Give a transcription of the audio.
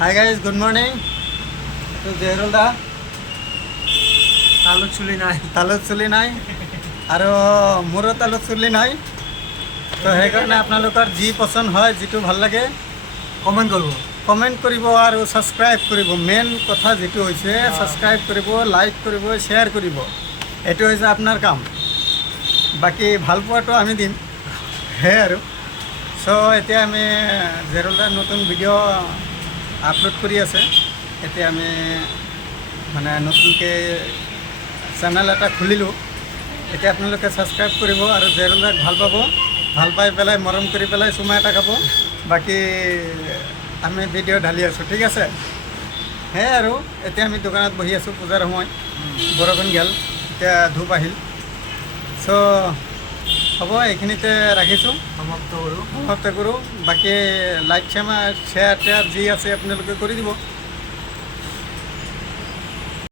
Hi guys, good morning. এইটো জেহৰুল দা। তালত চুলি নাই আৰু মোৰো তালত চুলি নাই। তো সেইকাৰণে আপোনালোকৰ যি পচন্দ হয়, যিটো ভাল লাগে কমেণ্ট কৰিব আৰু ছাবস্ক্ৰাইব কৰিব। মেইন কথা যিটো হৈছে ছাবস্ক্ৰাইব কৰিব, লাইক কৰিব, শ্বেয়াৰ কৰিব। এইটো হৈছে আপোনাৰ কাম। বাকী ভাল পোৱাটো আমি দিম, সেয়াই আৰু। চ' এতিয়া আমি জেহৰুল দাৰ নতুন ভিডিঅ' আপলোড কৰি আছে। এতিয়া আমি মানে নতুনকৈ চেনেল এটা খুলিলোঁ। এতিয়া আপোনালোকে ছাবস্ক্ৰাইব কৰিব আৰু জেহৰুল দাক ভাল পাব, ভাল পাই পেলাই মৰম কৰি পেলাই চুমা এটা খাব। বাকী আমি ভিডিঅ' ঢালি আছোঁ, ঠিক আছে। সেয়াই আৰু এতিয়া আমি দোকানত বহি আছোঁ, পূজাৰ সময়, বৰষুণ গ'ল, এতিয়া ধূপ আহিল। চ' হ'ব, এইখিনিতে ৰাখিছোঁ, সমাপ্ত কৰোঁ। বাকী লাইক শ্বেয়াৰ যি আছে আপোনালোকে কৰি দিব।